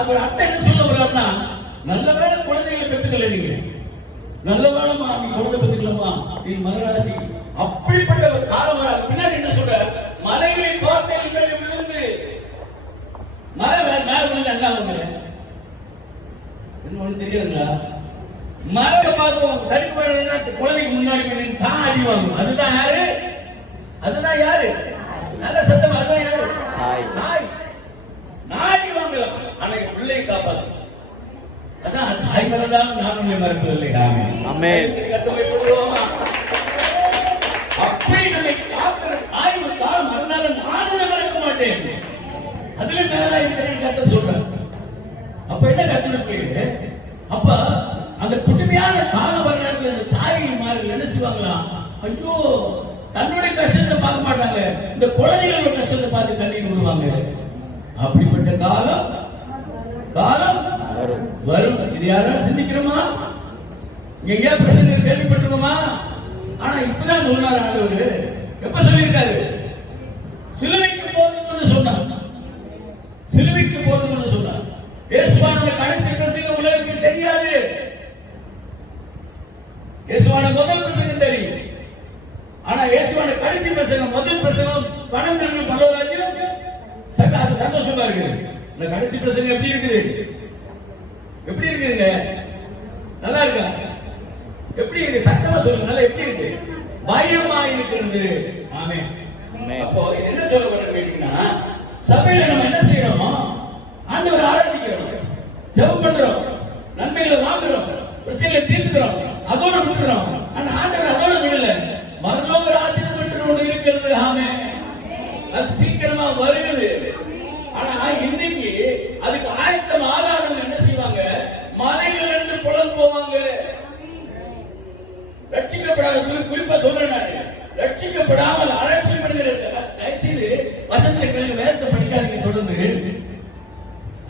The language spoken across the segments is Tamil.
அதோட அர்த்தம் என்ன சொல்ல வர்றாருன்னா, நல்ல வேளை குழந்தைகளை பெற்றுக்கல நீங்க, நல்ல வேளைமா நீ குழந்தை பெற்றுக்கலாமா, நீ மகராசி. அப்படிப்பட்ட ஒரு காலம் வர பின்னாடி என்ன சொல்ற, மலைகளை பார்த்து விழுந்து மலை மேல விழுந்து என்ன ஆகுங்க என்ன தெரியாதுங்களா? மரத்தை பார்க்கும் தடிப்பா குழந்தைக்கு முன்னாடி தான் அடி வாங்கும். அதுதான் யாரு? அதுதான் யாரு? நல்ல சத்தமா அதுதான் யாரு? தாய். நாடி வாங்கலாம், ஆனா பிள்ளையை காப்பாற்று. அதான் தாய் மறந்தால் நான் உன்னை மறப்பதில்லை. ஆமென். அப்படி நம்மை காக்கிற தாய் ஒரு காலம் மறந்தாலும் நான் உன்னை மறக்க மாட்டேன். அதுல மேல இருக்கிறேன் கத்த சொல்றேன். அப்ப என்ன கத்துட்டு அப்ப அந்த குடுமையான கால வரலாறுல அந்த தாய்மார்கள் என்ன செய்வாங்களாம், ஐயோ தன்னுடைய கஷ்டத்தை பார்க்க மாட்டாங்க, இந்த குழந்தைகளோட கஷ்டத்தை பார்த்து கண்ணீர் விடுவாங்க. அப்படிப்பட்ட காலம் காலம் வரும். இது யாராவது சிந்திக்கிறோமா? எங்கேயா பிரச்சனை கேள்விப்பட்டிருக்கோமா? ஆனா இப்பதான் சொன்னார் ஆண்டவர். எப்ப சொல்லியிருக்காரு? சிலுவைக்கு போறதுன்னு சொன்னார். சிலுவைக்கு போறதுன்னு சொன்னார். இயேசுவான கடைசி பிரசங்கம் உலகத்துக்கு தெரியாது. இயேசுவான முதல் பிரசங்கம் தெரியும். ஆனா இயேசுவான கடைசி பிரசங்கம், முதல் பிரசங்கம் பணம் திரும்ப பல்லவராஜ்யம் அது சந்தோஷமா இருக்குது. இந்த கடைசி பிரசங்கம் எப்படி இருக்குது? எப்படி இருக்குதுங்க? நல்லா இருக்கா? எப்படி இருக்கு? சத்தமா சொல்லுங்க. நல்லா எப்படி இருக்கு? பயமா இருக்கிறது. ஆமென். அப்போ என்ன சொல்ல வரேன்னு கேட்டீங்கன்னா, சபையில நம்ம என்ன செய்யறோம்? ஆண்டவரை ஆராதிக்கிறோம், ஜெபம் பண்றோம், நன்மைகளை வாங்குறோம், பிரச்சனைகளை தீர்க்கிறோம், அதோட விட்டுறோம். ஆனா ஆண்டவர் அதோட விடல. மரணம் ராஜ்யம் என்று ஒன்று இருக்கிறது. ஆமென். அது சீக்கிரமா வருகிறது. ஆனா இன்னைக்கு அதுக்கு ஆயத்தம் ஆகாதவங்க என்ன செய்வாங்க? மலையில இருந்து புலந்து போவாங்க. ரட்சிக்கப்படாத குறிப்பா சொல்றேன் நான், ரட்சிக்கப்படாமல் அலட்சியம் பண்ணுகிறது. தயவுசெய்து வசனத்தை கேளுங்க, வேதத்தை படிக்காதீங்க. தொடர்ந்து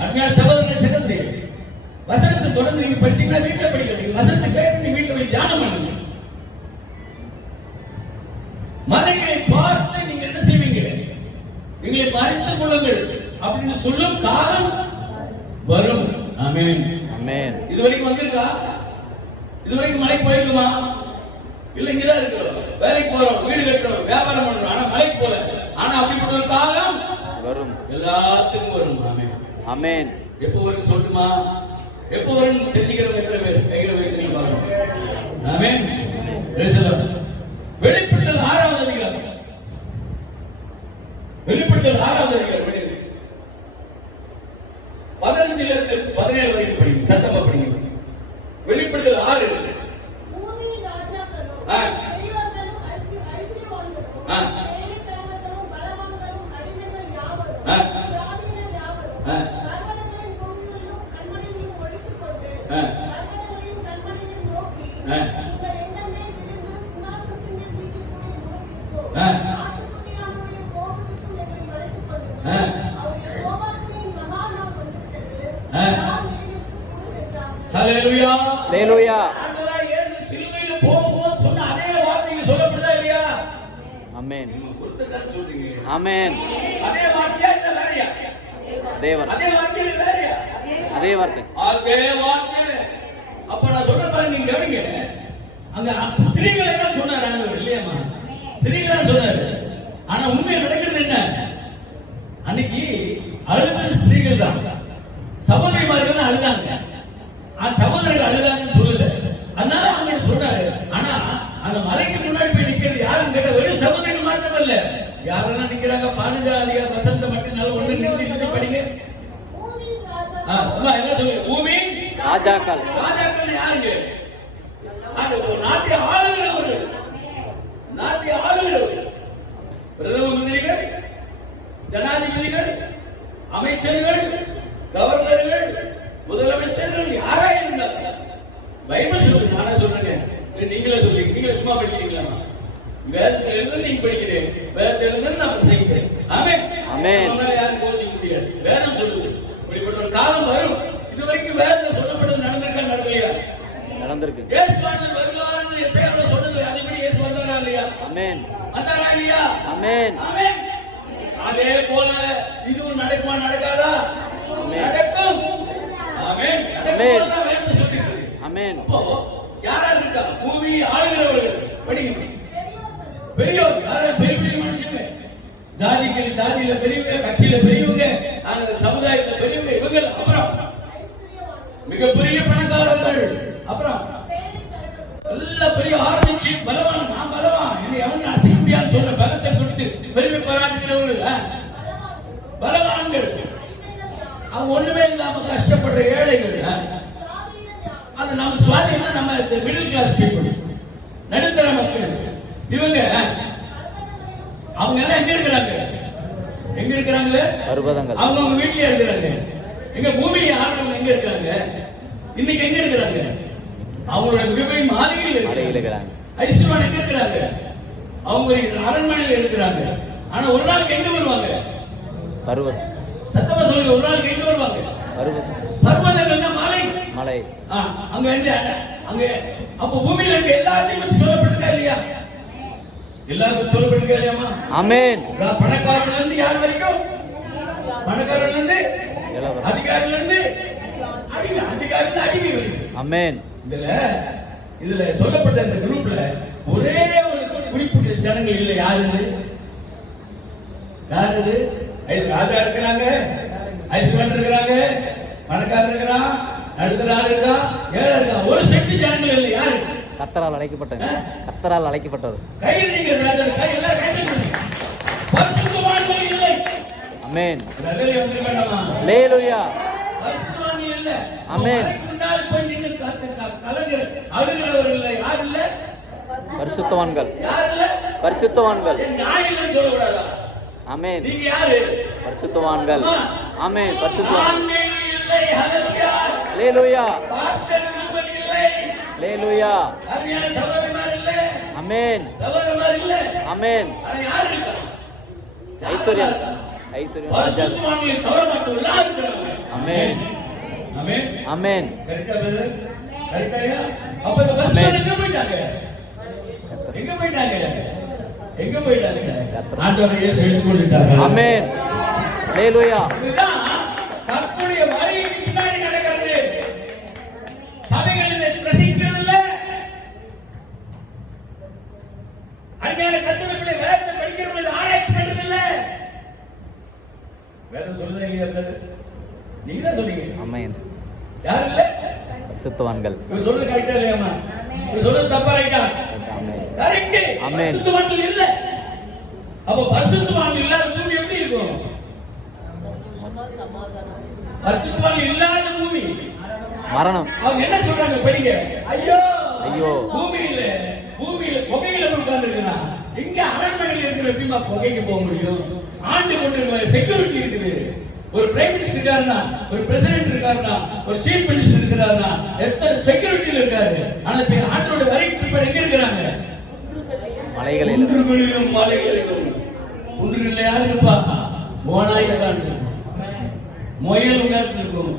அஞ்ஞான சகோதரனை சகோதரி வசனத்தை தொடர்ந்து நீங்க படிச்சீங்கன்னா வீட்டுல படிக்கிறீங்க. வசனத்தை கேட்டு நீங்க வீட்டுல போய் தியானம் பண்ணுங்க. மலைகளை பார்த்து நீங்க என்ன செய்வீங்க? எங்களை மறைத்துக் கொள்ளுங்கள் அப்படின்னு சொல்லும் காலம் வரும். ஆமென். ஆமென். இதுவரைக்கும் வந்திருக்கா? இதுவரைக்கும் மலைக்கு போயிருக்குமா? இல்ல இங்கதான் இருக்கிறோம், வேலைக்கு போறோம், வீடு கட்டுறோம், வியாபாரம் பண்றோம், ஆனா மலைக்கு போல. ஆனா அப்படிப்பட்ட ஒரு காலம் வரும், எல்லாத்துக்கும் வரும். ஆமென். ஆமென். எப்போ வரும் சொல்லட்டுமா? எப்போ வரும் தெரிஞ்சுக்கிறவங்க எத்தனை பேர் கையில வைத்து பாருங்க. ஆமென். வெளிப்படுத்தல் 6வது அதிகாரம், வெளிப்படுத்தல் 6வது அதிகாரம் 15 இருந்து 17 வரைக்கும் படிங்க, சத்தமா படிங்க. வெளிப்படுத்தல் 6. ஹalleluya ஹalleluya. ஆண்டவரே இயேசு சிலுவையில போகும்போது சொன்ன அதே வார்த்தையை சொல்லப்படுதா இல்லையா? ஆமென். ஒருத்தர் சொல்றீங்க. ஆமென். அதே வார்த்தையா இல்ல வேறயா? அதே வார்த்தை. அதே வார்த்தை இல்ல வேறயா? அதே வார்த்தை. அதே வார்த்தை. அப்ப நான் சொல்ற பாருங்க, நீங்க கவனிங்க. அங்க ஸ்திரீகளை தான் சொன்னார் ஆண்டவர் இல்லையாமா? ஸ்திரீகளை தான் சொன்னார். ஆனா உண்மை நடக்கிறது என்ன? அன்னைக்கு அழுது ஸ்திரீகள் தான், சகோதரிமார்கள் தான் அழுதாங்க. அந்த சகோதரர்கள் அழுதாங்கன்னு சொல்லல, அதனால அவங்க சொன்னாரு. ஆனா அந்த மலைக்கு முன்னாடி போய் நிக்கிறது யாருன்னு கேட்ட வெறும் சகோதரிகள் மாத்திரம் இல்ல, யாரெல்லாம் நிக்கிறாங்க? பானுஜாதிக வசந்த மட்டும் நல்ல ஒண்ணு நிறுத்தி படிங்க. என்ன சொல்லு? பூமி ராஜாக்கள். ராஜாக்கள் யாருங்க? நாட்டை ஆளுகிறவர்கள், நாட்டை ஆளுகிறவர்கள், பிரதம மந்திரிகள், ஜனாதிபதிகள், அமைச்சர்கள், கவர்னர்கள், முதலமைச்சர்கள் யாரா இருந்தாங்க? பைபிள் சொல்லுங்க. நானே சொல்றேன், நீங்களே சொல்றீங்க. நீங்க சும்மா படிக்கிறீங்களா? வேதத்துல இருந்து நீங்க படிக்கிறீங்க, வேதத்துல இருந்து நான் பிரசங்கிக்கிறேன். ஆமென். ஆமென். யாரும் கோச்சிக்க முடியாது. வேதம் சொல்லுது இப்படிப்பட்ட ஒரு காலம் வரும். இதுவரைக்கும் வேதத்துல சொல்லப்பட்டது நடந்திருக்கா நடக்கலையா? நடந்திருக்கு. இயேசுவானவர் வருவார்னு எசேயால சொன்னது அதேபடி இயேசு வந்தாரா இல்லையா? ஆமென். வந்தாரா இல்லையா? ஆமென். ஆமென். அதே போல இதுவும் நடக்குமா நடக்காதா? நடக்கும். படிங்க. பெரியவர் யாரா? பெரிய பெரிய மனுஷங்க, ஜாதியில பெரியவங்க, கட்சியில பெரியவங்க, சமுதாயத்துல பெரியவங்க, இவங்க. அப்புறம் மிகப்பெரிய பணக்காரர்கள், அப்புறம் நல்ல பெரிய ஆரம்பிச்சு பலவான், நான் பலவான், என்னை எவன் அசைக்க முடியாதுன்னு சொல்ற பலத்தை கொடுத்து பெருமை பாராட்டுகிறவர்கள் பலவான்கள். அவங்க ஒண்ணுமே இல்லாம கஷ்டப்படுற ஏழைகள், அது நம்ம சுவாதீனம். நம்ம மிடில் கிளாஸ் பீப்புள், நடுத்தர மக்கள், இவங்க அவங்க எல்லாம் எங்க இருக்கிறாங்க? எங்க இருக்கிறாங்க? அவங்க அவங்க வீட்லயே இருக்கிறாங்க. எங்க பூமியை ஆளுநர் எங்க இருக்காங்க? இன்னைக்கு எங்க இருக்கிறாங்க? அவங்களோட மிகப்பெரிய மாளிகையில் இருக்கிறாங்க. ஐஸ்வர்யவான் எங்க இருக்கிறாங்க? அவங்க அரண்மனையில் இருக்கிறாங்க. ஆனா ஒரு நாளைக்கு எங்க வருவாங்க? சத்தமா சொல்லுங்க, ஒரு நாளைக்கு எங்க வருவாங்க? பர்வதங்கள்னா மலை, மலை. அங்க வந்து அங்க அப்ப பூமியில இருக்க எல்லாத்தையும் பத்தி சொல்லப்பட்டிருக்கா இல்லையா? எல்லாருக்கும் சொல்லப்பட்டிருக்கா இல்லையாமா? ஆமென். பணக்காரன்ல இருந்து யார் வரைக்கும்? பணக்காரன்ல இருந்து அதிகாரில இருந்து அடிமை வரைக்கும். ஆமென். இதுல சொல்லப்பட்ட இந்த குரூப்ல ஒரே ஒரு குறிப்பிட்ட ஜனங்கள் இல்லை. யாரு? ராஜா இருக்கிறாங்க, ஐஸ்வர்யன் இருக்கிறாங்க, பணக்காரர் இருக்கிறான், நடுத்தர ஆள் இருக்கான், ஏழை இருக்கான். ஒரு சக்தி ஜனங்கள் இல்லை. யாரு? கர்த்தரால் அழைக்கப்பட்டது. பரிசுத்தவான்கள் இல்லை. ஆமென். அல்லேலூயா வந்திருக்காமா? அல்லேலூயா. பரிசுத்தவான்கள் இல்ல. ஆமென். முன்னால் போய் நின்னு கலங்கற அழுகிறவர்கள் இல்லை. யார் இல்ல? பரிசுத்தவான்கள். யார் இல்ல? பரிசுத்தவான்கள். நான் இல்லன்னு சொல்ல கூடாதா? ஆமென். நீங்க யாரு? பரிசுத்தவான்கள். ஆமென். பரிசுத்தவான்கள் இல்லை. ஹalleluya. அல்லேலூயா. பாஸ்டர் கும்பல் இல்லை. அல்லேலூயா. அருமையான சகோதரமார் இல்லை. ஆமென். சகோதரமார் இல்லை. ஆமென். ஆனா யார் இருக்கா? ஐஸ்வர்யம். பரிசுத்தவான்களை தவிர மற்ற எல்லாரும் இருக்காங்க. ஆமென். ஆமென். ஆமென். கரெக்ட்டா பிரதர்? கரெக்ட்டாயா? அப்ப இந்த பரிசுத்தவான்கள் எங்க போயிட்டாங்க? எங்க போயிட்டாங்க? ஆண்டவர் இயேசு எடுத்துக்கொண்டார். ஆமென். அல்லேலூயா. இதுதான் கர்த்தருடைய வருகைக்கு பின்னாடி நடக்கிறது. சபைகளில் பிரசிக்கிறது இல்ல. அருமையான கர்த்தருடைய பிள்ளை வேதத்தை படிக்கிறவங்க ஆராய்ச்சி பண்றது இல்ல. வேதம் சொல்றதே இல்லையா பிரதர்? நீங்க தான் சொன்னீங்க. ஆமென். யார் இல்ல? பரிசுத்தவான்கள். நீ சொல்றது கரெக்ட்டா இல்லையாமா? நீ சொல்றது தப்பா ரைட்டா? கரெக்ட். ஆமென். பரிசுத்தவான்கள் இல்ல. அப்ப பரிசுத்தவான்கள் இல்லாத பூமி எப்படி இருக்கும்? பரிசுத்தவான்கள் இல்லாத பூமி மரணம். அவங்க என்ன சொல்றாங்க படிங்க? ஐயோ ஐயோ பூமியில புகையில உட்கார்ந்து இருக்கிறான். இங்க அரண்மனையில் இருக்கிற எப்படிமா புகைக்கு போக முடியும்? ஆண்டு கொண்டு செக்யூரிட்டி இருக்குது. ஒரு பிரைம் மினிஸ்டர் இருக்காருன்னா, ஒரு பிரசிடென்ட் இருக்காருன்னா, ஒரு சீஃப் மினிஸ்டர் இருக்கிறாருன்னா எத்தனை செக்யூரிட்டில இருக்காரு. ஆனா இப்ப ஆண்டோட வரைக்கும் பின்னாடி எங்க இருக்கிறாங்க? குன்றுகளிலும் மலைகளிலும். குன்றுகள்ல யாரு இருப்பா? ஓனாய் உட்கார்ந்து இருக்கும், முயல் உட்கார்ந்து இருக்கும்,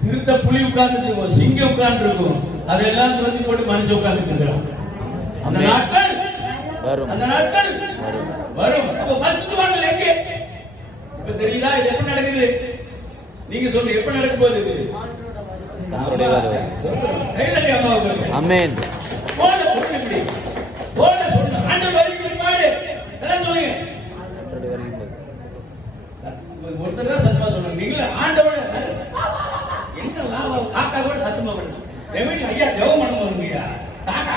சிறுத்தை புலி உட்கார்ந்து இருக்கும், சிங்கம் உட்கார்ந்து இருக்கும். அதெல்லாம் துரத்தி போட்டு மனுஷன் உட்கார்ந்து இருக்கிறான். அந்த நாட்கள் வரும். அப்ப பரிசுத்தவான்கள் எங்கே? இப்ப தெரியுதா இது எப்ப நடக்குது? நீங்க சொல்லுங்க, எப்ப நடக்க போகுது இது? கர்த்தருடைய வருகை. கைதட்டி அம்மாவுக்கு ஆமென். போல சொல்லுங்க, போல சொல்லுங்க. ஆண்டவர் வருகை பாரு. எல்லாம் சொல்லுங்க. கர்த்தருடைய வருகை. ஒருத்தர் தான் சத்தமா சொல்றாங்க. நீங்க ஆண்டவரோட என்ன வாவா காக்கா கூட சத்தமா பண்ணுங்க. ரெமெடி ஐயா ஜெபம் பண்ண போறீங்கயா. காக்கா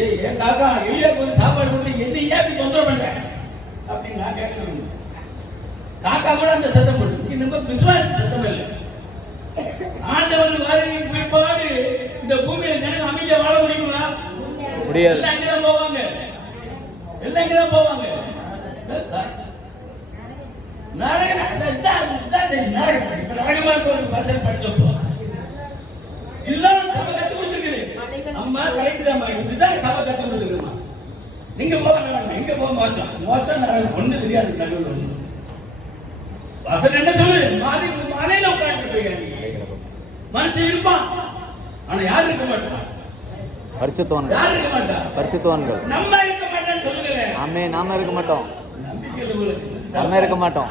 ஏன் காக்கா எலியாக்கு வந்து சாப்பாடு கொடுத்து என்ன ஏன் இப்படி தொந்தரவு பண்ற அப்படின்னு நான் கேட்கணும். காக்கா கூட அந்த சத்தம் போடுது. நம்ம விசுவாச சத்தம் இல்லை. ஆண்டவர் வருகை பிற்பாடு இந்த பூமியில ஜனங்க அமைதியா வாழ முடியுங்களா? முடியாது. எல்லாம் இங்கதான் போவாங்க. நரகமா பசங்க படிச்சப்போ இதுதான் சபை கத்து கொடுத்துருக்குது. அம்மா கரெக்ட் தான், இதுதான் சபை கத்து கொடுத்துருக்குமா. நீங்க போவாங்க, எங்க போக மோச்சம் நரகம் ஒண்ணு தெரியாது. நடுவில் வசனம் என்ன சொல்லுது? மலையில உட்கார்ந்து மனுஷன் இருப்பான், ஆனா யாரும் இருக்க மாட்டான். பரிசுத்தவான்கள் யாரும் இருக்க மாட்டான். பரிசுத்தவான்கள் நம்ம இருக்க மாட்டோம்னு சொல்லுங்க. ஆமே, நாம இருக்க மாட்டோம். நம்ம இருக்க மாட்டோம்.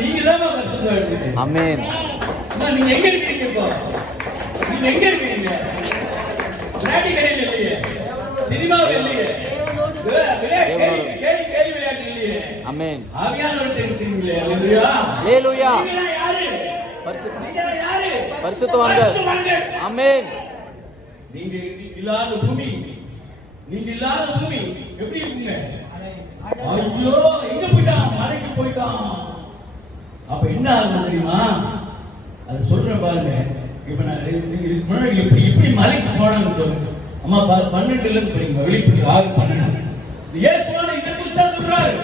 நீங்க தான் பரிசுத்தவான்கள். ஆமென். நீங்க எங்க இருக்கீங்க இப்போ? நீங்க எங்க இருக்கீங்க? விளையாட்டு கடையில் இல்லையே, சினிமாவில் இல்லையே, கேள்வி விளையாட்டு இல்லையே. ஆமென். ஆவியானவர்கிட்ட இருக்கீங்களே. அல்லேலூயா. அல்லேலூயா. நீங்க யாரு? பரிசுத்தவான்கள். ஆமென். நீங்க இல்லாத பூமி, நீங்க இல்லாத பூமி எப்படி இருக்குங்க? ஐயோ, எங்க போயிட்டான்? மலைக்கு போயிட்டான். அப்ப என்ன ஆகும் தெரியுமா? அது சொல்றேன் பாருங்க. இப்ப நான் இதுக்கு முன்னாடி எப்படி மலைக்கு போனான்னு சொல்லுங்க. அம்மா 12ல இருந்து படிங்க. வெளிப்படை 6:12. இயேசுவான இதை புஸ்தா சொல்றாரு.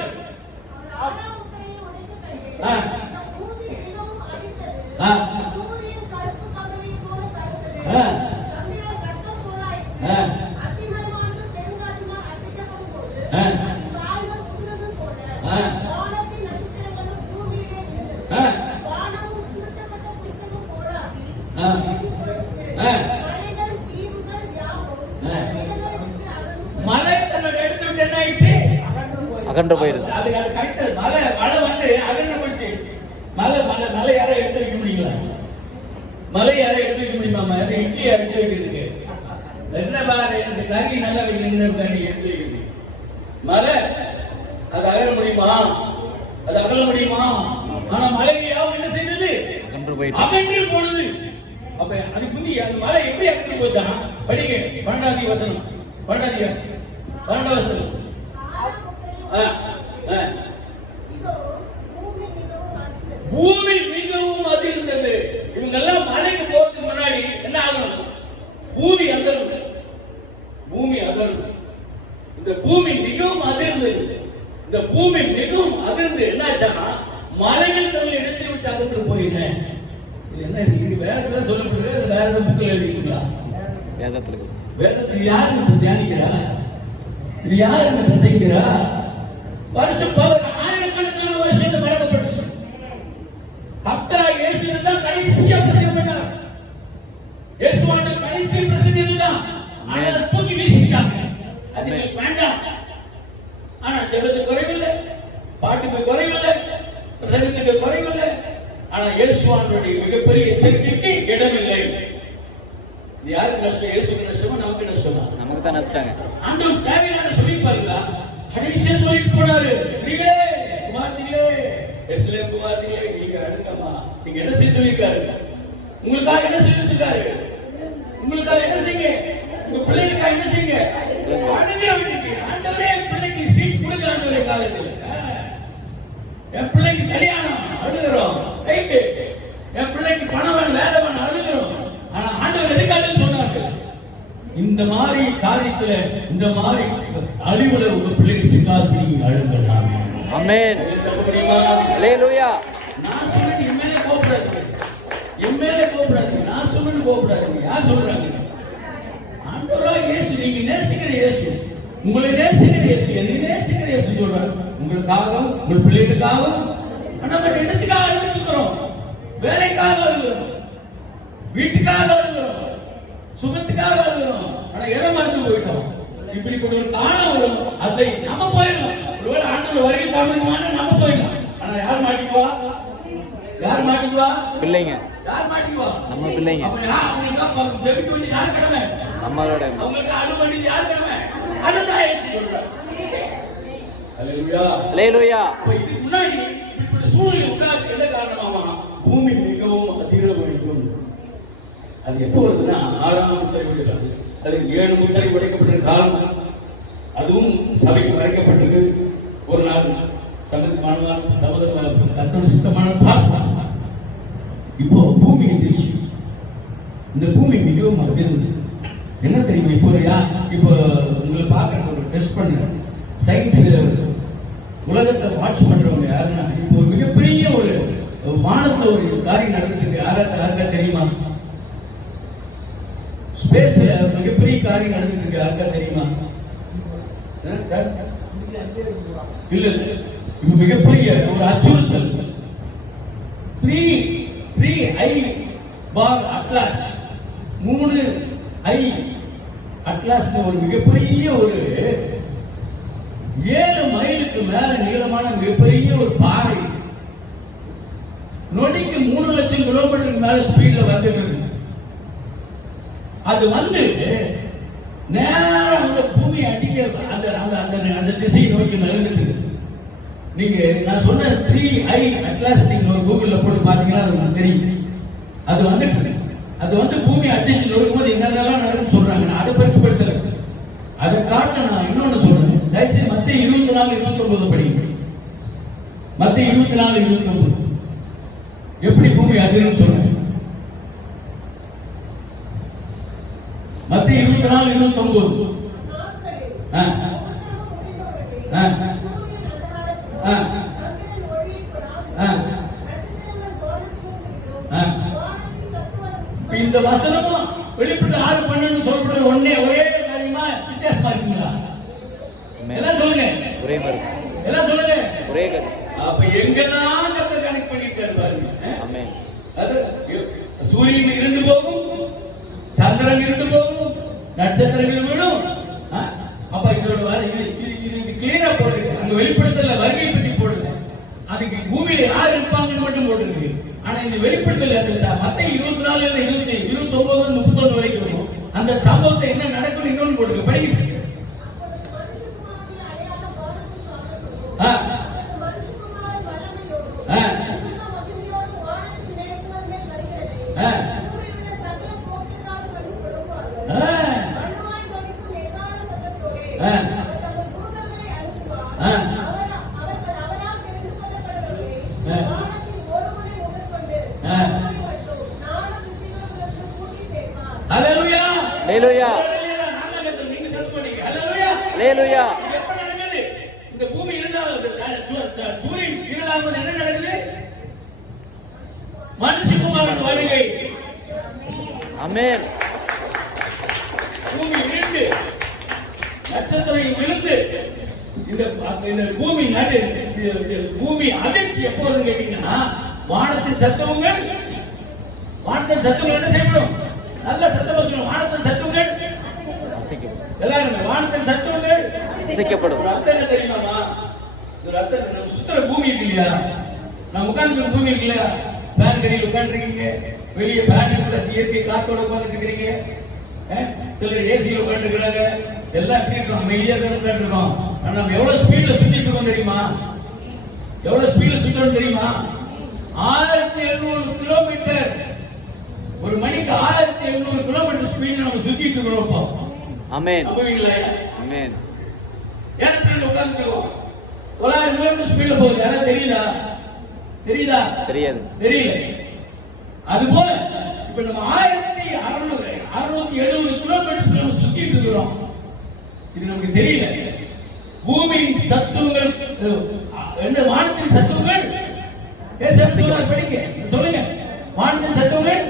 மலை தன்னை எடுத்து விட்டு என்ன ஆயிடுச்சு? அகன்று போயிடுது. மலை வந்து அகன்று போயிடுச்சு. மலை யாரை எடுத்து வைக்க முடியுங்களா? மலை யாரை எடுத்து வைக்க முடியுமா? இட்லி எடுத்து வைக்கிறதுக்கு என்ன பாரு, இந்த கறி நல்லா வைக்கணும், கறி எடுத்து வைக்கிறது. மலை அது அகல முடியுமா? அது அகல முடியுமா? ஆனா மலையாவும் என்ன செய்தது? அகன்று போனது. அப்ப அதுக்கு முந்தி அந்த மலை எப்படி அகன்று போச்சா? படிங்க 12வது வசனம். 12வது வசனம். பூமி மிகவும் அதிர்ந்தது. இவங்க எல்லாம் மலைக்கு போறதுக்கு முன்னாடி என்ன ஆகணும்? பூமி அதிர்ந்தது. பூமி அதிர்ந்தது. இந்த பூமி மிகவும் அதிர்ந்தது. இந்த பூமி மிகவும் அதிர்ந்து என்னாச்சா? மலைகள் தன்னை எடுத்து விட்டு அகன்று போயினேன். இது என்ன? இது வேற சொல்லப்படுது. வேற ஏதாவது புக்கில் எழுதிங்களா? வேதத்தில் யாரு தியானிக்கிறா? இது யாரு பிரசங்கிக்கிறா? வருஷம் ஆயிரக்கணக்கான வருஷம் மறக்கப்பட்டு பக்தராக இயேசு தான் கடைசியா பிரசங்கம் பண்ணார். இயேசுவான கடைசி பிரசங்கம் இதுதான். ஆனா தூக்கி வீசிட்டாங்க. அது வேண்டாம். ஆனா ஜெபத்துக்கு குறைவில்லை, பாட்டுக்கு குறைவில்லை, பிரசங்கத்துக்கு குறைவில்லை. ஆனா இயேசுவானுடைய மிகப்பெரிய எச்சரிக்கைக்கு இடமில்லை. இது யாருக்கு நஷ்டம்? இயேசுக்கு நஷ்டமா நமக்கு நஷ்டமா? நமக்கு தான் நஷ்டங்க. ஆண்டவர் தேவையான சொல்லி பாருங்க. கடைசியா சொல்லிட்டு போனாரு, ஸ்திரீகளே, குமார்த்திகளே, எருசலேம் குமார்த்திகளே, நீங்க அடுங்கம்மா. நீங்க என்ன செய்ய சொல்லிருக்காரு? உங்களுக்காக என்ன செஞ்சிருக்காரு? உங்களுக்காக என்ன செய்யுங்க? உங்க பிள்ளைகளுக்காக என்ன செய்யுங்க? அழுகிற வீட்டுக்கு ஆண்டவரே பிள்ளைக்கு சீட் கொடுக்க ஆண்டவரே காலத்துல. என் பிள்ளைக்கு கல்யாணம் அழுகிறோம், ரைட்டு. என் பிள்ளைக்கு பணம் வேணும், வேலை வேணும், அழுகிறோம். ஆனா ஆண்டவர் எதுக்காக சொன்னாரு? இந்த மாதிரி காரியத்துல, இந்த மாதிரி அழிவுல உங்க பிள்ளைகள் சிக்காது நீங்க அழுங்கள். ஆமென். அல்லேலூயா. நான் சொன்னது என் மேல கோபப்படாது, என் மேல கோபப்படாது. நான் சொன்னது கோபப்படாது. யார் சொல்றாங்க? ஆண்டவராக இயேசு. நீங்க நேசிக்கிற இயேசு, உங்களை நேசிக்கிற இயேசு, என்னை நேசிக்கிற இயேசு சொல்றாரு. உங்களுக்காகவும் உங்கள் பிள்ளைகளுக்காகவும். நம்ம இடத்துக்காக அழுதுகிறோம், வேலைக்காக அழுகிறோம், வீட்டுக்காக அழுகிறோம், சுகத்துக்காக அழுகிறோம். ஆனா எதை மறந்து போயிட்டோம்? இப்படிப்பட்ட ஒரு காலம் வரும், அதை நம்ம போயிடலாம். ஒருவேளை ஆண்டவர் வருகை தாமதமான நம்ம போயிடலாம். ஆனா யார் மாட்டிக்குவா? யார் மாட்டிக்குவா? பிள்ளைங்க. யார் மாட்டிக்குவா? நம்ம பிள்ளைங்க. அவங்களுக்கு ஜெபிக்க வேண்டியது யார் கடமை? நம்மளோட. அவங்களுக்கு அழ வேண்டியது யார் கடமை? அதுதான் இயேசு சொல்றார். அல்லேலூயா. அல்லேலூயா. இதுக்கு முன்னாடி இப்படி சூழ்நிலை உண்டாக்கு என்ன காரணமாமா? பூமி மிகவும் அதிர வேண்டும். அது எப்போ வருதுன்னா 6ஆம் முத்திரை உடைக்கிறது. அது 7 முத்திரை உடைக்கப்பட்ட காலம். அதுவும் சபைக்கு மறைக்கப்பட்டது. ஒரு நாள் சமதமான கர்த்தருடைய சித்தமான பார்ப்போம். இப்போ பூமி எதிர்ச்சி. இந்த பூமி மிகவும் அதிர்ந்தது. என்ன தெரியுமா? இப்போ உங்களை பார்க்கறது ஒரு டெஸ்ட் பண்ணுங்க. சயின்ஸ் உலகத்தை வாட்ச் பண்றவங்க யாருன்னா, இப்போ மிகப்பெரிய ஒரு வானத்துல ஒரு காரியம் நடந்துட்டு இருக்கு. யாருக்கா தெரியுமா? ஸ்பேஸ்ல மிகப்பெரிய காரியம் நடந்துட்டு இருக்கு. யாருக்கா தெரியுமா சார்? இல்ல, இப்ப மிகப்பெரிய ஒரு அச்சுறுத்தல். 3I அட்லாஸ், 3I அட்லாஸ் ஒரு மிகப்பெரிய ஒரு 7 மைலுக்கு மேல நீளமான மிகப்பெரிய ஒரு பாறை நொடிக்கு 3 லட்சம் கிலோமீட்டருக்கு மேல ஸ்பீட்ல வந்துட்டு இருக்கு. அது வந்து நேரா அந்த பூமியை அடிக்க அந்த அந்த அந்த அந்த திசையை நோக்கி நகர்ந்துட்டு இருக்கு. நீங்க நான் சொன்ன 3i அட்லாஸ் நீங்க ஒரு கூகுள்ல போட்டு பாத்தீங்கன்னா அது உங்களுக்கு தெரியும். அது வந்துட்டு இருக்கு. அது வந்து பூமியை அடிச்சு நொறுக்கும்போது என்னென்னலாம் நடக்கும்னு சொல்றாங்க. நான் அதை பெருசுபடுத்தல. அதை காட்ட நான் இன்னொன்னு சொல்றேன். தயவுசெய்து மத்திய 24:29 படிங்க. மத்திய 24:29 எப்படி பூமி அதிருன்னு சொல்றேன். மத்திய 24:29 இந்த வசனமும் வெளிப்பட்டு 6:12 சொல்லப்படுறது ஒரே காரியமா வித்தியாசமா இருக்குங்களா? எல்லாம் சொல்லுங்க. ஒரே மாதிரி. எல்லாம் சொல்லுங்க. ஒரே காரியம். அப்ப எங்கெல்லாம் கர்த்தர் கனெக்ட் பண்ணிருக்காரு பாருங்க. ஆமென். அது சூரியன் இருண்டு போகும், சந்திரன் இருண்டு போகும், நட்சத்திரங்கள் விழும். அப்ப இதோட இது கிளியரா போட்டுருக்கு. அங்க வெளிப்படுத்தல வருகை பத்தி போடல. அதுக்கு பூமியில யார் இருப்பாங்கன்னு மட்டும் போட்டுருக்கு. ஆனா இந்த வெளிப்படுத்தல மத்திய 24 29 31 வரைக்கும் அந்த சம்பவத்தை என்ன நடக்கும் இன்னொன்னு போட்டுருக்கு. படிக்க ஹalleluya ஹalleluya நீங்க சொல்ல போறீங்க. ஹalleluya ஹalleluya. எப்ப நடக்குது? இந்த பூமி இருளாகுது, சூரியன் இருளாகுது. என்ன நடக்குது? மனுஷகுமாரன் வருகை. ஆமென். பூமி இருண்டு, நட்சத்திரம் விழுந்து இந்த பூமி நடு பூமி அதிர்ச்சி எப்போ வருதுன்னு கேட்டீங்கன்னா வானத்தின் சத்தங்கள் என்ன செய்யப்படும்? நல்ல சத்தமா சொல்லுங்க. வானத்தின் சத்தங்கள் எல்லாரும் வானத்தின் சத்தங்கள் அசைக்கப்படும். அர்த்தம் என்ன தெரியுமாமா? இது அர்த்தம் நம்ம சுத்துற பூமி இருக்கு இல்லையா? நம்ம உட்கார்ந்து பூமி இருக்கு இல்லையா? ஃபேன் கடியில் உட்கார்ந்துருக்கீங்க, வெளியே ஃபேன் பிளஸ் இயற்கை காத்தோட உட்கார்ந்துட்டு இருக்கிறீங்க. சிலர் ஏசியில் உட்காந்துருக்கிறாங்க. எல்லாம் எப்படி இருக்கும்? அமைதியாக தான் உட்காந்துருக்கோம். ஆனா நம்ம எவ்வளவு ஸ்பீட்ல சுத்திட்டு இருக்கோம் தெரியுமா? எவ்வளவு ஸ்பீட்ல சுத்துறோம் தெரியுமா? 1700 கிலோமீட்டர் ஒரு மணிக்கு 1700 கிலோமீட்டர் ஸ்பீட்ல நம்ம சுத்திட்டு இருக்கிறோம். இப்போ ஆமென். நம்புவீங்களா? ஆமென். ஏர்பிளேன்ல உட்கார்ந்துருக்கோம். 900 கிலோமீட்டர் ஸ்பீட்ல போகுது. யாராவது தெரியுதா? தெரியாது. தெரியல. அதுபோல இப்ப நம்ம 1670 கிலோமீட்டர் நம்ம சுத்திட்டு இருக்கிறோம். இது நமக்கு தெரியல. பூமியின் சத்துவங்கள் என்ன? வானத்தின் சத்துவங்கள் படிக்க சொல்லுங்க. வானத்தின் சத்துவங்கள்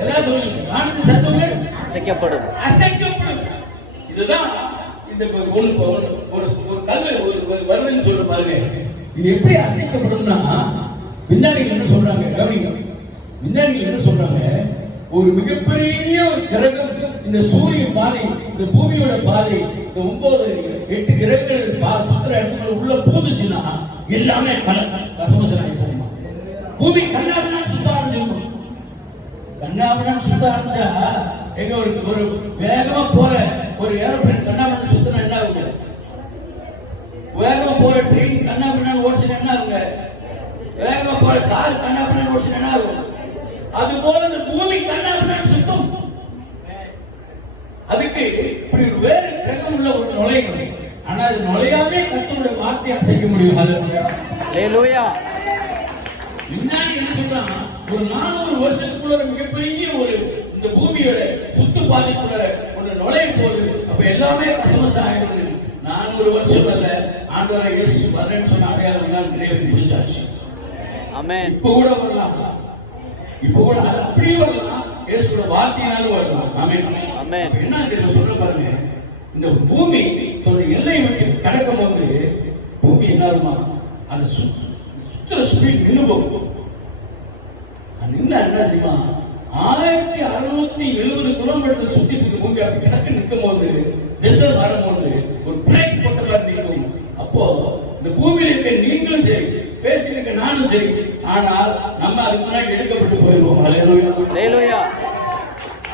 எல்லாம் சொல்லுங்க. வானத்தின் சத்துவங்கள் அசைக்கப்படும். இதுதான் இந்த ஒரு கல்லு ஒரு வருதுன்னு சொல்ல பாருங்க. இது எப்படி அசைக்கப்படும்னா விஞ்ஞானிகள் என்ன சொல்றாங்க? விஞ்ஞானிகள் என்ன சொல்றாங்க? ஒரு மிகப்பெரிய ஒரு கிரகம் இந்த சூரிய பாதை, இந்த பூமியோட பாதை, இந்த 8 கிரகங்கள் சுத்துற இடத்துல உள்ள பூதுச்சுன்னா எல்லாமே கசமசனாகி போகுமா? பூமி கண்ணாபின்னு சுத்த ஆரம்பிச்சிருக்கும். கண்ணாபின்னு சுத்த ஆரம்பிச்சா எங்க ஒரு வேகமா போற ஒரு ஏரோப்ளேன் கண்ணாபின்னு சுத்தினா என்ன ஆகுங்க? வேகமா போற ட்ரெயின் கண்ணாபின்னு ஓடிச்சுன்னா என்ன ஆகுங்க? வேகமா போற கார் கண்ணாபின்னு ஓடிச்சுன்னா என்ன ஆகும்? அது போல இந்த பூமி கண்ணாபின்னு சுத்தும். அதுக்கு இப்படி ஒரு வேறு கிரகம் உள்ள ஒரு நுழைய, ஆனா அது நுழையாமே கர்த்தருடைய வார்த்தையை அசைக்க முடியும். ஹalleluya. விஞ்ஞானி என்ன சொல்றான்? ஒரு 400 வருஷத்துக்குள்ள மிகப்பெரிய ஒரு இந்த பூமியோட சுத்து பாதைக்குள்ள ஒன்று நுழைய போகுது. அப்ப எல்லாமே கசமச ஆயிடும். 400 வருஷம் அல்ல, ஆண்டவராகிய இயேசு வரேன்னு சொன்ன அடையாளம் எல்லாம் நிறைவேறி முடிஞ்சாச்சு. ஆமென். இப்போ கூட வரலாம், இப்போ கூட அது அப்படியே வரலாம், இயேசுவோட வார்த்தையினாலும் வரலாம். ஆமென். ஆமென். என்ன தெரியுமா சொல்ற பாருங்க, இந்த பூமி தன்னுடைய எல்லையை விட்டு கடக்கும் போது பூமி என்ன ஆகுமா? அந்த சுத்திர ஸ்பீட் நின்று போகும். என்ன தெரியுமா? 1670 கிலோமீட்டர் சுத்தி பூமி அப்படி டக்கு நிற்கும் போது, திசை வரும்போது ஒரு பிரேக் போட்ட மாதிரி நிற்கும். அப்போ இந்த பூமியில இருக்க நீங்களும் சரி, பேசியிருக்க நானும் சரி, ஆனால் நம்ம அதுக்கு முன்னாடி எடுக்கப்பட்டு போயிடுவோம். ஹல்லேலூயா. ஹalleluya.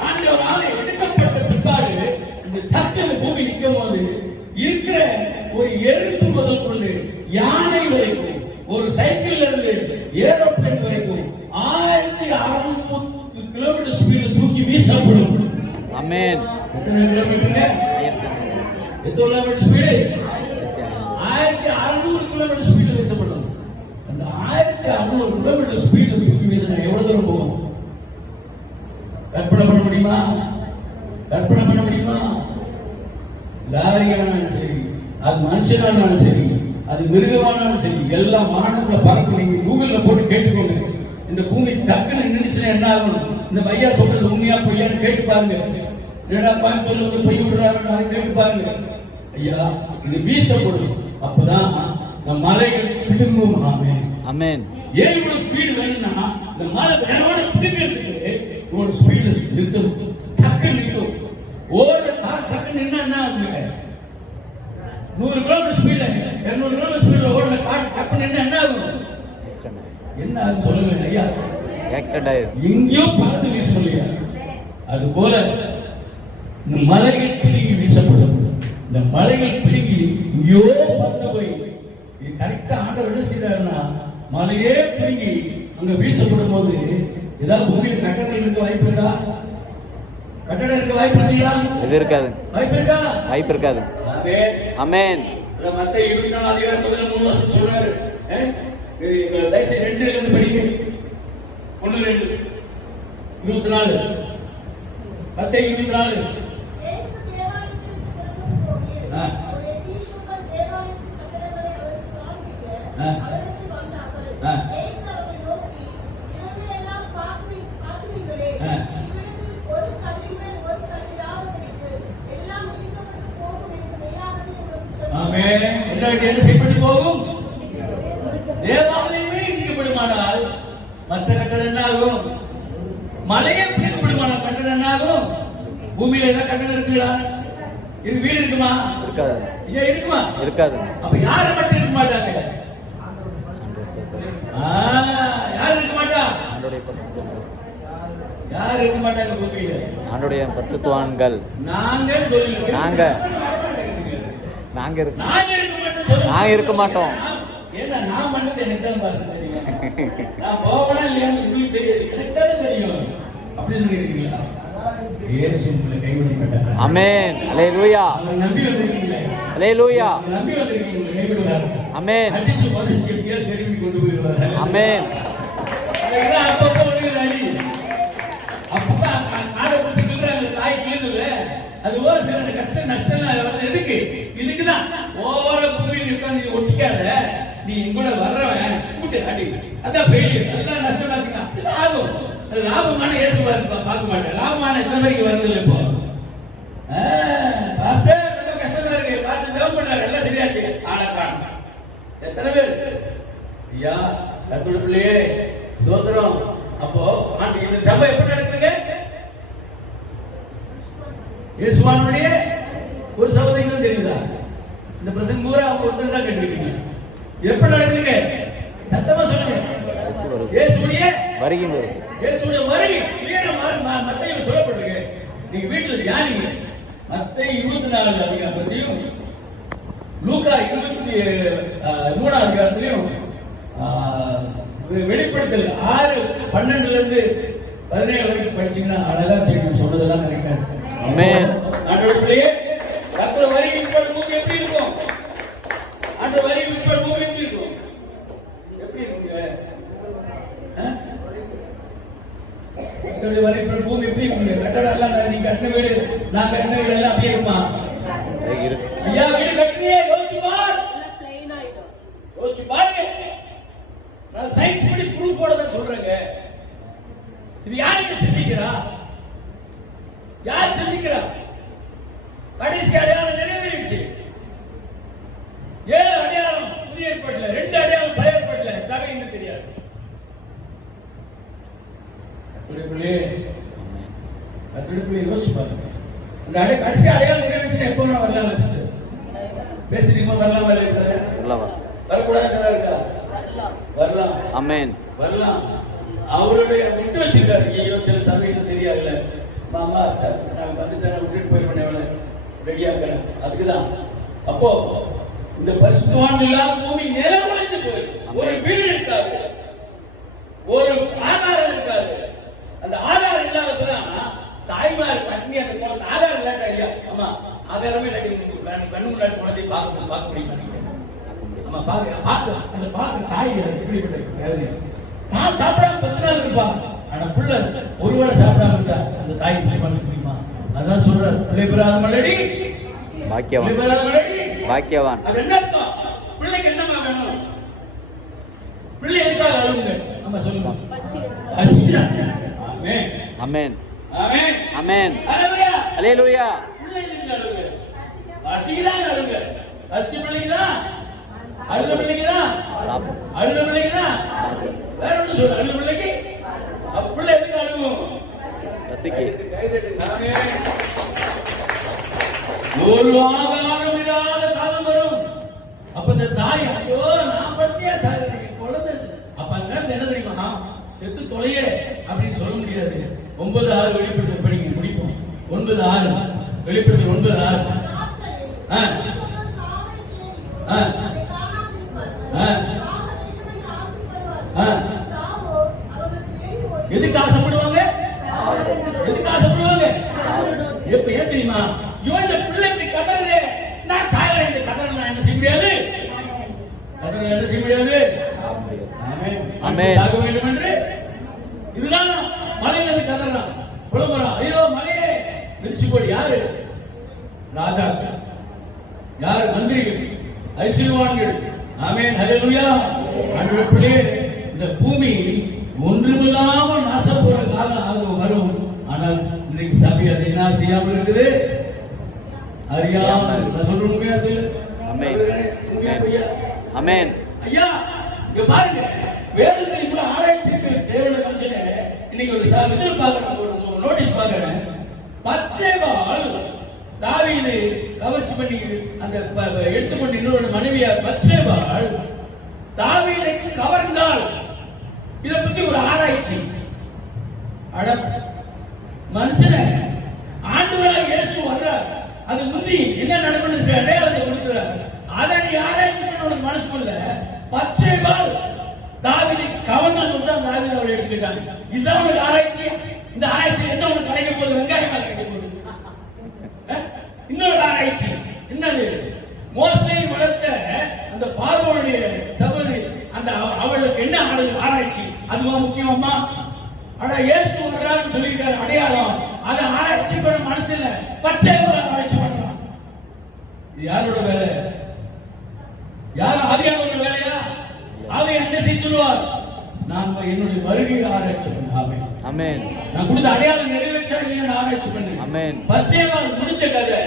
ஆண்டவர் ஆளை டக்குனு பூமி நிற்கும் போது இருக்கிற ஒரு எறும்பு முதல் கொண்டு யானை வரைக்கும் ஒரு சைக்கிள்ல இருந்து ஏரோப்ளேன் வரைக்கும் 1600 கிலோமீட்டர் ஸ்பீடு தூக்கி வீசப்படும். ஆமென். எத்தனை கிலோமீட்டருங்க? எத்தனை கிலோமீட்டர் ஸ்பீடு? 1600 கிலோமீட்டர் ஸ்பீடு வீசப்படும். அந்த 1600 கிலோமீட்டர் ஸ்பீடு தூக்கி வீசினா எவ்வளவு தூரம் போகும்? கற்பனை பண்ண முடியுமா? கற்பனை பண்ண முடியுமா? லாரியானாலும் சரி, அது மனுஷனானாலும் சரி, அது மிருகமானாலும் சரி, எல்லாம் வானத்துல பறப்பு. நீங்க கூகுள்ல போட்டு கேட்டுக்கோங்க. இந்த பூமி டக்குன்னு நின்றுச்சுன்னா என்ன ஆகும்? இந்த ஐயா சொல்றது உண்மையா பொய்யான்னு கேட்டு பாருங்க. என்னடா கோயம்புத்தூர்ல வந்து பொய் விடுறாருன்னு அதை கேட்டு பாருங்க. ஐயா இது வீசப்படும். அப்பதான் இந்த மலைகள் பிடுங்கும். ஆமென். ஆமென். ஏன் இவ்வளவு ஸ்பீடு வேணும்னா இந்த மலை வேணோட பிடுங்கிறதுக்கு இவ்வளவு ஸ்பீடு நிறுத்தும். டக்குன்னு நிற்கும். ஒரு கார் டக்குன்னு நின்னா என்ன ஆகுங்க? 100 கிலோமீட்டர் ஸ்பீட்ல 200 கிலோமீட்டர் ஸ்பீட்ல ஓடுற கார் டக்குன்னு நின்னா என்ன ஆகும்? என்ன ஆகும் சொல்லுங்க ஐயா? ஆக்சிடென்ட் ஆயிடும். எங்கேயோ பறந்து வீசும் இல்லையா? அது போல இந்த மலைகள் பிடுங்கி வீசப்படும். இந்த மலைகள் பிடுங்கி எங்கேயோ பறந்து போய் இது கரெக்டா ஆண்டவர் என்ன செய்யறாருன்னா மலையே பிடுங்கி அங்க வீசப்படும் போது ஏதாவது பூமியில கட்டடம் இருக்க வாய்ப்பு இருக்கா? கட்டடம் இருக்க வாய்ப்பு இருக்கா? இது இருக்காது. வாய்ப்பு இருக்கா? வாய்ப்பு இருக்காது. ஆமென். ஆமென். மத்தேயு 24 அதிகாரம் 3 வசனம் சொல்றாரு. தயவுசெய்து 2 இருந்து படிங்க. 1 2 24 மத்தேயு 24. இயேசு தேவாலயத்திற்கு திரும்பும்போது அவருடைய சீஷர்கள் தேவாலயத்தின் கட்டடங்களை அவருக்கு காண்பிக்க அவரிடத்தில் வந்தார்கள். இயேசு அவர்களை நோக்கி, இவைகளெல்லாம் பார்க்கிறீர்களே, இவ்விடத்தில் ஒரு கல்லின் மேல் ஒரு கல் இராதபடிக்கு எல்லாம் இடிக்கப்பட்டு போகும் என்று மெய்யாகவே உங்களுக்கு சொல்கிறேன். ஆமென். என்ன செய்யப்பட்டு போகும்? தேவாலயமே இடிக்கப்படுமானால் மற்ற கட்டடம் என்ன ஆகும்? மலையே பிடிக்கப்படுமானால் கட்டடம் என்ன ஆகும்? பூமியில ஏதாவது கட்டடம் இருக்குங்களா? வீடு இருக்குமா? இருக்காது. ஏன் இருக்குமா? இருக்காது. அப்ப யாரு மட்டும் இருக்க மாட்டாங்க? யாரு இருக்க மாட்டா? யாரு இருக்க மாட்டாங்க பூமியில? ஆண்டவருடைய பரிசுத்தவான்கள். நாங்க சொல்லுங்க. நாங்க இருக்க மாட்டோம். நாங்க இருக்க மாட்டோம். ஏன்னா நான் பண்ணது எனக்கு தான் பாசம் தெரியும். நான் போவனா இல்லையான்னு உங்களுக்கு தெரியாது. எனக்கு தானே தெரியும். அப்படி சொல்லிருக்கீங்களா? இயேசு உங்களை கைவிட மாட்டார். ஆமென். அல்லேலூயா. அவரை நம்பி வந்திருக்கீங்களே. அல்லேலூயா. நம்பி வந்திருக்கீங்க, உங்களை கைவிடுவார். ஆமென். அடிச்சு மதிச்சு கட்டியா செருவி கொண்டு போயிடுவார். ஆமென். இதுதான் அப்பப்போ வந்து அடி. அப்பப்ப ஆட பிடிச்சி கிள்றாங்க, தாய் கிள்ளுதுல. அது ஒரு சில கஷ்டம் நஷ்டம் வருது. எதுக்கு? இதுக்குதான். ஓர பூமியில் உட்கார்ந்து ஒட்டிக்காத, நீ கூட வர்றவன் கூட்டு அடி. அதான் ஃபெயிலியர். அதெல்லாம் நஷ்டம் நஷ்டம் அப்படிதான் ஆகும். அது லாபமான இயேசுவா பார்க்க மாட்டேன். லாபமான எத்தனை பேருக்கு வருது இல்லை இப்போ? பாஸ்டர் ரொம்ப கஷ்டமா இருக்கு. பாஸ்டர் ஜெபம் பண்றாரு, எல்லாம் சரியாச்சு. ஆனா காணும் எத்தனை பேர்? ஐயா கர்த்தருடைய பிள்ளையே சோதரம். அப்போ ஆண்டு இந்த சபை எப்படி நடக்குதுங்க? இயேசுவானுடைய ஒரு சகோதரிக்கு தான் தெரியுதா? இந்த பிரசங்க பூரா அவங்க ஒருத்தர் தான் கேட்டிருக்கீங்க. எப்படி நடக்குதுங்க? சத்தமா சொல்லுங்க. இயேசுடைய வருகை. இயேசுடைய வருகை கிளியரா மத்தேயுல சொல்லப்பட்டிருக்கு. நீங்க வீட்டுல தியானிங்க. மத்தேயு 24 அதிகாரத்திலையும் லூக்கா 23 அதிகாரத்திலையும் வெளிப்படுத்தல் 6:12 இருந்து 17 வரைக்கும் படிச்சீங்கன்னா அழகா தெரியும். சொன்னதெல்லாம் கரெக்டா இருக்கு. ஆமென். ஆண்டவரே கர்த்தர் வருகை இப்பொழுது பூமி எப்படி இருக்கும்? ஆண்டவர் வருகை இப்பொழுது பூமி எப்படி இருக்கும்? எப்படி இருக்குங்க? கர்த்தருடைய வருகை இப்பொழுது பூமி எப்படி இருக்குங்க? கட்டடம் எல்லாம் நீங்க கட்டின வீடு, நான் கட்டின வீடு எல்லாம் அப்படியே இருக்குமா? ஐயா வீடு கட்டினியே யோசிச்சு பார். பிளைன் ஆயிடும். யோசிச்சு பாருங்க. நான் சயின்ஸ் படி ப்ரூஃபோட தான் சொல்றேங்க. இது யாருக்கு சிந்திக்கிறா? யார் சிந்திக்கிறா? கடைசி அடையாளம் நிறைவேறிடுச்சு. 7 அடையாளம் புதிய ஏற்பாட்டுல, 2 அடையாளம் பழைய ஏற்பாட்டுல. சபை இன்னும் தெரியாது. கத்திரிக்குள்ளே யோசிச்சு பாருங்க. அந்த கடைசி அடையாளம் நிறைவேறிச்சு எப்போ வரலாம்? பேசுறீங்க வரலாம் வரலாம் வரக்கூடாது இருக்கா? வரலாம். ஆமென். வரலாம். அவருடைய விட்டு வச்சிருக்காரு. ஐயோ சில சபையில சரியாகல, மாமா சார் நான் வந்துட்டேன், விட்டுட்டு போயிருப்பேன். ரெடியாக்குறேன். அதுக்குதான் அப்போ இந்த பரிசுத்தவான்கள் இல்லாத பூமி நிலவழிந்து போய் ஒரு வீடு இருக்காது, ஒரு ஆதாரம் இருக்காது. அந்த ஆதாரம் இல்லாதப்பதான் தாய்மார் பட்னி அந்த குழந்தை ஆதாரம் இல்லாட்டா இல்லையா, ஆமா ஆதாரமே இல்லாட்டி கண்ணு முன்னாடி குழந்தைய பார்க்க முடியுமா? நீங்க ஆமா பார்க்க அந்த பார்க்க தாய் எப்படிப்பட்ட தான் சாப்பிடாம 10 நாள் இருப்பா, ஆனா புள்ள ஒரு வேளை சாப்பிடாம இருந்தா அந்த தாய் பண்ண முடியுமா? அதான் சொல்ற பிள்ளை பெறாத மலடி பாக்கியவான், பாக்கியவான். அது என்ன அர்த்தம்? பிள்ளைக்கு என்னமா வேணும்? பிள்ளை எதுக்காக அழுங்க? நம்ம சொல்லுங்க பசியா. ஆமென் ஆமென் ஆமென் ஆமென். ஹalleluya ஹalleluya. பிள்ளை எதுக்கு அழுங்க? பசிக்குதான் அழுங்க. பசி பிள்ளைக்குதான், அழுத பிள்ளைக்குதான், அழுத பிள்ளைக்குதான். வேற ஒண்ணு சொல்ல, அழுத பிள்ளைக்கு பிள்ளை எதுக்கு அழுகும்? பசிக்கு. ஒரு ஆகாரம் இல்லாத காலம் வரும். அப்ப இந்த தாய் ஐயோ நான் பட்டியா சாகிறேன் குழந்தை. அப்ப அந்த நேரத்தில் என்ன தெரியுமா? செத்து தொலைய அப்படின்னு சொல்ல முடியாது. 9:6 வெளிப்படுத்தல் படிங்க, முடிப்போம். 9:6 வெளிப்படுத்தல் 9:6. எதுக்கு ஆசைப்படுவாங்க? எதுக்கு ஆசைப்படுவாங்க? எப்ப ஏன் தெரியுமா? இந்த பிள்ளை இப்படி கதறுதே, நான் சாகிறேன். இந்த கதற நான் என்ன செய்ய முடியாது? கதற என்ன செய்ய முடியாது? ஆமென். சாக வேண்டும் என்று இதனால மலையில இருந்து கதறான், புலம்புறான். ஐயோ மலையே மிதிச்சு போடு. யாரு? ராஜாக்கள், யாரு? மந்திரிகள், ஐஸ்வர்யவான்கள். ஆமென் ஹல்லேலூயா. ஆண்டவரே, இந்த பூமி ஒன்றுமில்லாமல் நாசம் போற காலம் வரும். ஆனால் இன்னைக்கு சபை அதை என்ன செய்யாமல் இருக்குது? அறியாமல். நான் சொல்ற உண்மையா சொல்லு. ஆமென். ஐயா இங்க பாருங்க, வேதத்தில் இவ்வளவு ஆராய்ச்சி இருக்கு. தேவனுடைய மனுஷனே இன்னைக்கு ஒரு இதில் பார்க்கிறேன், ஒரு நோட்டீஸ் பார்க்கிறேன். பத்சேபாள் தாவீது கவர்ச்சி பண்ணி அந்த எடுத்துக்கொண்டு இன்னொரு மனைவியா பத்சேபாள் தாவீதை கவர்ந்தாள். இதை பத்தி ஒரு ஆராய்ச்சி. அட மனுஷனே, ஆண்டவராக இயேசு வர்றார், அது முந்தி என்ன நடக்கணும் அடையாளத்தை கொடுக்கிறார். அதை நீ ஆராய்ச்சி பண்ண உனக்கு மனசுக்குள்ள பத்சேபாள் தாவீதை கவர்ந்தது தான் தாவீது அவளை எடுத்துக்கிட்டாங்க. இதுதான் உனக்கு ஆராய்ச்சி. இந்த ஆராய்ச்சி என்ன உனக்கு கிடைக்க போகுது? வெங்காயமா கிடைக்க போகுது. இன்னொரு ஆராய்ச்சி என்னது? மோசேயை வளர்த்த அந்த பார்வோனுடைய சகோதரி, அந்த அவளுக்கு என்ன ஆனது ஆராய்ச்சி? அதுவா முக்கியமா? ஆனா இயேசு வர்றாருன்னு சொல்லியிருக்காரு அடையாளம். அதை ஆராய்ச்சி பண்ண மனசு இல்ல, பத்சேபாள் ஆராய்ச்சி பண்றான். இது யாரோட வேலை? யாரும் ஆவியானவரோட வேலையா? ஆவியை என்ன செய்ய சொல்லுவார்? நான் என்னுடைய வருகையை ஆராய்ச்சி பண்ணேன். ஆமென் ஆமென். நான் கொடுத்த அடையாளம் நிறைவேற்றா இல்லையா ஆராய்ச்சி பண்ணேன். ஆமென். பத்சேபாள் முடிஞ்ச கதை.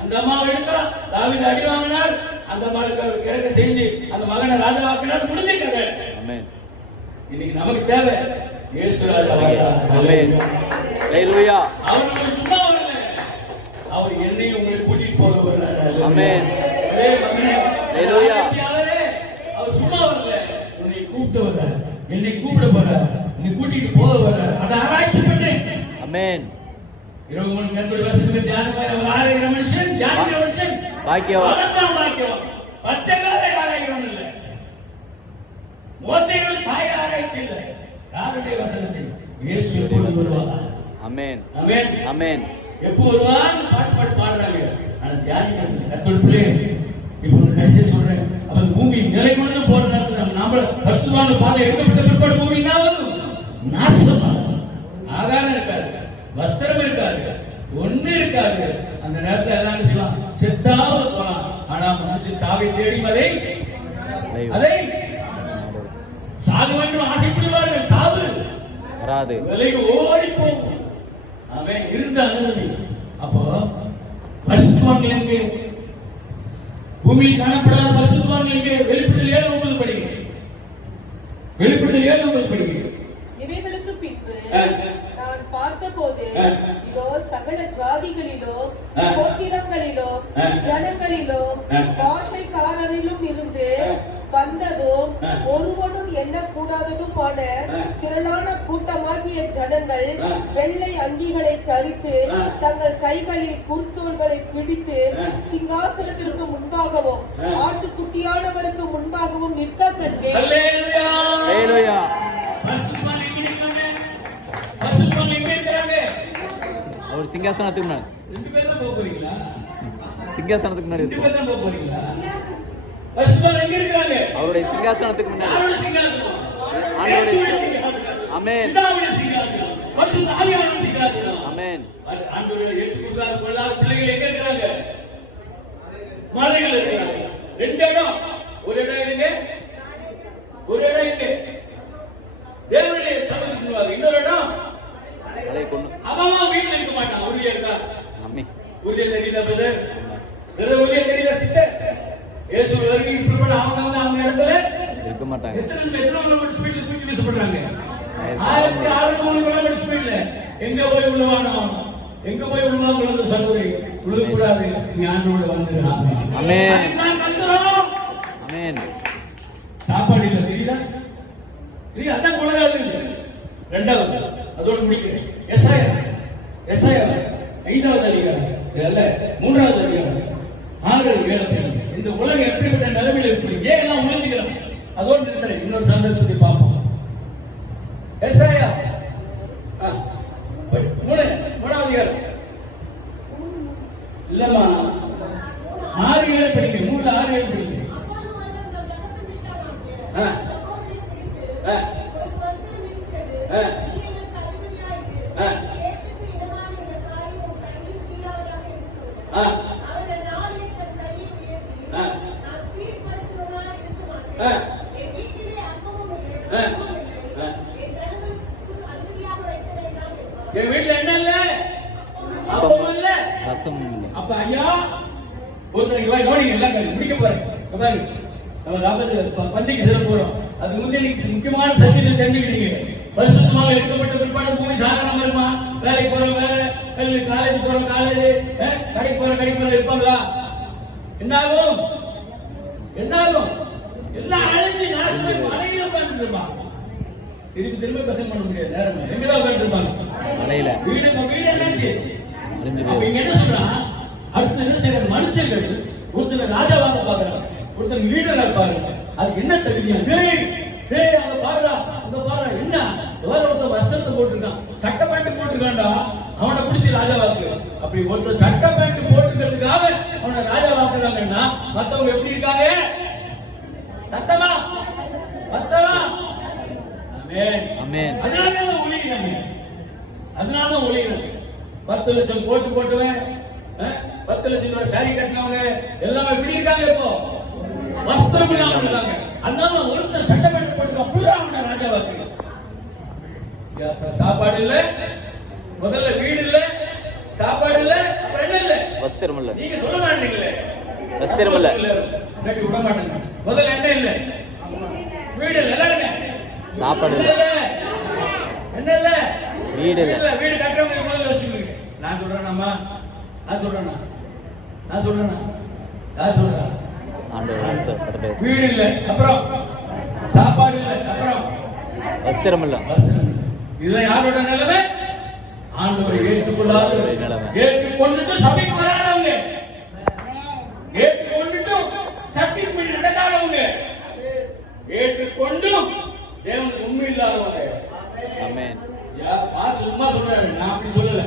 அந்த அம்மாவை எடுத்தா தாவீது அடி வாங்கினார், அந்த அம்மாவுக்கு கிறக்க செஞ்சு அந்த மகனை ராஜாவாக்கினார், முடிஞ்ச கதை. ஆமென். இன்னைக்கு நமக்கு தேவை இயேசு ராஜா வந்தார். ஆமென் ஹல்லேலூயா. அவர் சும்மா வரல, அவர் என்னையும் உங்களை கூட்டிட்டு போக வர்றாரு. ஆமென் ஹல்லேலூயா. அவர் சும்மா வரல, உன்னை கூப்பிட்டு வர்றார், என்னை கூப்பிட போறார், என்னை கூட்டிட்டு போக வர்றார். அதை ஆராய்ச்சி பண்ணு. ஆமென். இரவு மணி கர்த்தருடைய வசனத்தை தியானமாய் அவர் ஆராய்கிற மனுஷன், தியானிக்கிற மனுஷன் பாக்கியவான். அவன்தான் பாக்கியவான். பச்சைக்காலை ஆராய்கிறவன் இல்லை, மோசேயோட தாய் ஆராய்ச்சி இல்லை. யாருடைய வசனத்தை? இயேசு எப்பொழுது வருவார்? ஆமென் ஆமென் ஆமென். எப்போ வருவான்னு பாட்டு பாடுறாங்க, ஆனா தியானிக்கிறது. கர்த்தருடைய பிள்ளையே, இப்போ கடைசியா சொல்றேன், அப்ப பூமி நிலை கொண்டு போற நேரத்தில் நம்ம பரிசுத்தமான பாதை எடுக்கப்பட்ட பிற்பாடு பூமி என்ன ஆகும்? நாசமாகும். ஆகாரம் இருக்காது, வஸ்திரம் இருக்காது, ஒண்ணு இருக்காது. அந்த நேரத்தில் எல்லாம் செய்யலாம், செத்தாவது போலாம். ஆனா மனுஷன் சாவை தேடி அதை சாகு என்று ஆசைப்படுவார்கள். சாவு வராது, விலகி ஓடி போகும். அவன் இருந்த அனுமதி. அப்போ பரிசுத்தவான்கள் எங்கே? பூமியில் காணப்படாத பரிசுத்தவான்கள் எங்கே? வெளிப்படுத்தல் 7:9 படிங்க. வெளிப்படுத்தல் 7:9 படிங்க. இவைகளுக்கு பின்பு நான் பார்த்தபோது இதோ சகல ஜாதிகளிலோ கோத்திரங்களிலோ ஜனங்களிலோ பாஷைக்காரரிலும் இருந்து வந்ததோ ஒருவனும் எண்ணக்கூடாததுமான திரளான கூட்டமாகிய ஜனங்கள் வெள்ளை அங்கிகளை தரித்து தங்கள் கைகளில் குருத்தோல்களை பிடித்து சிங்காசனத்திற்கு முன்பாகவும் ஆட்டுக்குட்டியானவருக்கு முன்பாகவும் நிற்க கண்டேன். ஹல்லேலூயா. பசுமான் எங்க நிக்கிறாங்க? பசுமான் எங்க இருக்காங்க? அவர் சிங்காசனத்துக்கு முன்னாடி, ரெண்டு பேர் தான் போக போறீங்களா? சிங்காசனத்துக்கு முன்னாடி ரெண்டு இருக்கு. பேர் தான் போக போறீங்களா? பசுமான் எங்க இருக்காங்க? அவருடைய சிங்காசனத்துக்கு முன்னாடி. யாரோட சிங்காசனம்? ஆண்டவருடைய இயேசுவின் சிங்காசனம். ஆமென். பிதாவுடைய சிங்காசனம். பரிசுத்த ஆவியானவருடைய சிங்காசனம். ஆமென். ஆண்டவரை ஏற்றுக்கொள்ளாத கொள்ளாத பிள்ளைகள் எங்க இருக்கிறாங்க? மலைகள் இருக்கிறாங்க. ரெண்டு இடம். ஒரு இடம் எங்க? ஒரு இடம் எங்க? தேவனுடைய சபைக்கு முன்பாக. இன்னொரு இடம் அதை கொண்டு அவன் வீட்டுல இருக்க மாட்டான். உறுதியா இருக்கா? அம்மி. உறுதியா தெரியுதா பிரதர்? பிரதர் உறுதியா தெரியுதா சிஸ்டர்? இயேசு வருகை இப்படி அவங்க இடத்துல இருக்க மாட்டாங்க. எத்தனை கிலோமீட்டர் ஸ்பீட்ல தூக்கி வீசப்படுறாங்க? 1600 கிலோமீட்டர் ஸ்பீட்ல. எங்க போய் விழுவானோ? எங்க போய் விழுவா குழந்தை சகோதரி? விழுகக்கூடாது. நீ ஆண்டோட வந்துடுறாங்க. ஆமென். அதுதான் கண்டோம். ஆமென். சாப்பாடு இல்ல தெரியுதா? தெரியுது. அதான் குழந்தை அழுகுது. ரெண்டாவது அதோட முடிக்கிறேன். எஸ்ஐயா 5வது அதிகாரம் இல்ல 3வது அதிகாரம் 6-7 இந்த உலகம் எப்படிப்பட்ட நிலைமையில இருக்கு? ஏன் எல்லாம் உழுதுகிறோம்? அதோடு நிறுத்துறேன். இன்னொரு சந்தர்ப்பத்தை பார்ப்போம். எஸ்ஐயா 3வது அதிகாரம் இல்லம்மா 6-7 படிங்க. 3-6-7 படிங்க. என் வீட்டுல என்ன இல்ல? அப்பம் இல்ல, ரசம் இல்லை. அப்ப ஐயா ஒருத்தருக்கு போய் கவனிங்க. எல்லாம் முடிக்க போறேன். பாருங்க, நம்ம பந்திக்கு செல்ல போறோம். அது முந்தைய முக்கியமான சத்தியத்தை தெரிஞ்சுக்கிட்டீங்க. பரிசுத்தமாக எடுக்கப்பட்ட பிற்பாடு பூமி சாதாரணமா இருக்குமா? வேலைக்கு போறோம் வேலை, கல்வி, காலேஜ் போறோம் காலேஜ், கடைக்கு போறோம் இருப்பாங்களா? என்னாகும்? எல்லாம் அழிஞ்சு நாசமா மலையில உட்கார்ந்து இருப்பாங்க. திரும்ப பசங்க பண்ண முடியாது. நேரம் எங்கதான் உட்கார்ந்து இருப்பாங்க? மலையில. வீடு என்னாச்சு? அழிஞ்சு அப்ப இங்க என்ன சொல்றான்? அடுத்து என்ன செய்யற மனுஷர்கள் ஒருத்தர் ராஜாவாக பாக்குறாங்க, ஒருத்தர் லீடரா பாருங்க. அதுக்கு என்ன தகுதியா? அங்க பாருடா, என்ன ஒருத்தர் வஸ்திரத்தை போட்டிருக்கான், சட்டை பேண்ட் போட்டிருக்கான்டா, அவனை பிடிச்சி ராஜாவாக்கு. அப்படி ஒருத்தர் சட்டை பேண்ட் போட்டுக்கிறதுக்காக அவனை ராஜாவாக்குறாங்கன்னா மத்தவங்க எப்படி இருக்காங்க? சத்தமா மத்தமா? ஆமென். அதனாலதான் ஒளிகிறாங்க. 10 லட்சம் போட்டுவேன், 10 லட்சம் ரூபாய் சாரி கட்டினவங்க எல்லாமே எப்படி இருக்காங்க? இப்போ வஸ்திரம் இல்லாம இருக்காங்க. அதனால ஒருத்தர் சட்டை பேண்ட் போட்டுக்க புள்ள அவனை ராஜாவாக்கு. சாப்பாடு இல்ல, முதல்ல வீடு இல்ல, சாப்பாடு இல்ல, அப்புறம் என்ன இல்ல? வஸ்திரம் இல்ல. நீங்க சொல்ல மாட்டீங்களே, வஸ்திரம் இல்ல. இன்னைக்கு விட மாட்டேங்க. முதல்ல என்ன இல்ல? வீடு இல்ல. சாப்பாடு இல்ல. என்ன இல்ல? வீடு இல்ல. வீடு கட்டுறவங்க முதல்ல யோசிங்க. நான் சொல்றேனாமா? நான் சொல்றேனா? யார் சொல்றா? ஆண்டவர். வீடு இல்ல, அப்புறம் சாப்பாடு இல்ல, அப்புறம் வஸ்திரம் இல்ல. இதுதான் யாரோட நிலைமை? ஆண்டவரை ஏற்றுக்கொள்ளாத நிலைமை. ஏற்றுக்கொண்டுட்டு சபைக்கு வராதவங்க, ஏற்றுக்கொண்டுட்டு சத்தியப்படி நடக்காதவங்க, ஏற்றுக்கொண்டும் தேவனுக்கு உண்மை இல்லாதவங்க. ஆமென். பாஸ் சும்மா சொல்றாரு, நான் அப்படி சொல்லல.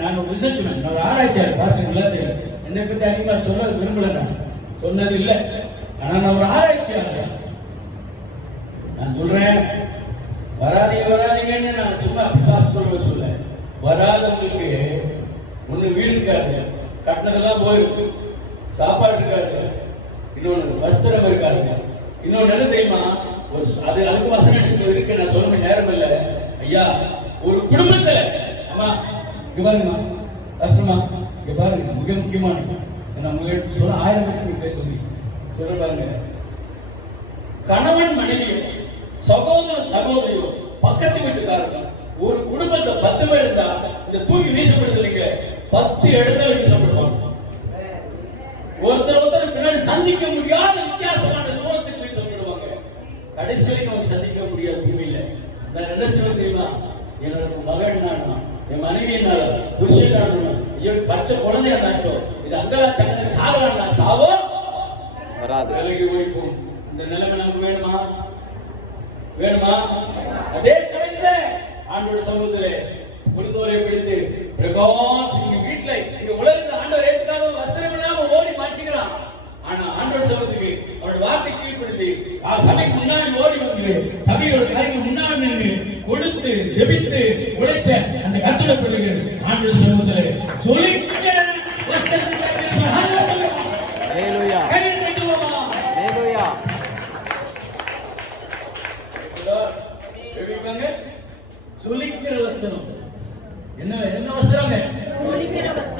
நான் ஒரு ரிசர்ச் மேன், நான் ஒரு ஆராய்ச்சியாளர். பாஸ் என்னை பத்தி அதிகமா சொல்ல விரும்பல, நான் சொன்னது இல்லை. ஆனா நான் ஒரு ஆராய்ச்சியாளர். நான் சொல்றேன், வராதீங்கன்னு நான் சும்மா பாஸ் சொல்ல வராதவங்களுக்கு ஒண்ணு வீடு இருக்காது, கட்டினதெல்லாம் போயிடும், சாப்பாடு இருக்காது, இன்னொன்னு வஸ்திரம் இருக்காது, இன்னொன்னு என்ன தெரியுமா? அதுக்கு வசனம் இருக்கு, நான் சொல்ல நேரம் இல்லை. ஐயா, ஒரு குடும்பத்துல அம்மா இங்க பாருங்கம்மா, கஷ்டமா இங்க பாருங்க, மிக முக்கியமான நம்ம சொல்ல 1000 பேருக்கு பேச சொல்ற பாருங்க. கணவன் மனைவி, சகோதர சகோதரியோ, பக்கத்து வீட்டுக்காரங்க, ஒரு குடும்பத்தை 10 பேர் இருந்தா இந்த தூக்கி வீசப்படுறதுக்கு 10 இடத்துல வீசப்படுவாங்க. ஒருத்தர் பின்னாடி சந்திக்க முடியாத வித்தியாசமான தூரத்துக்கு வீசப்படுவாங்க. கடைசி வரைக்கும் அவன் சந்திக்க முடியாது பூமியில. நான் என்ன செய்வது தெரியுமா? என்னோட மகன் நானும் என் மனைவி என்னால புருஷன் நானும் ஐயோ பச்சை குழந்தைய நாச்சோ இது அங்கலா சங்கத்துக்கு சாகலாம் நான் சாவோ வராது. விலகி ஓடிப்போம். இந்த நிலைமை நமக்கு வேணுமா? வேணுமா? அதே சமயத்துல ஆண்டோட சமூகத்திலே முழுதோரை பிடித்து பிரகாசிங்க வீட்டுல இந்த உலகத்துல ஆண்டவர் ஏத்துக்காத வஸ்திரம் இல்லாம ஓடி மறைச்சுக்கிறான். ஆனா ஆண்டோட சமூகத்துக்கு அவருடைய வார்த்தை கீழ்ப்படுத்தி சபைக்கு முன்னாடி ஓடி வந்து சபையோட காரியங்கள் முன்னாடி நின்று கொடுத்து ஜெபித்து உழைச்ச அந்த கத்தோட பிள்ளைகள் ஆண்டோட சமூகத்திலே சொல்லிக்கிட்டே ஹalleluya. ஹalleluya. சொல்லிக்கிற வஸ்திரம் என்ன என்ன வஸ்திரங்க?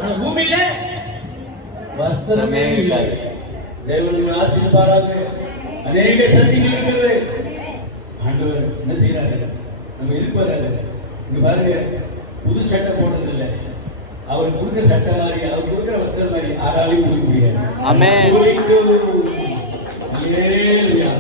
ஆனா பூமியில வஸ்திரமே இல்லை. தேவனுடைய ஆசீர்வாதமாக அநேக சத்தியங்கள் இருக்கிறது. ஆண்டவர் என்ன செய்யறாரு? நம்ம எதுக்கு வர்றாரு? இங்க பாருங்க, புது சட்டை போடுறது இல்லை. அவர் கொடுக்குற சட்டை மாதிரி, அவர் கொடுக்குற வஸ்திரம் மாதிரி யாராலையும் கொடுக்க முடியாது. ஆமென். அல்லேலூயா.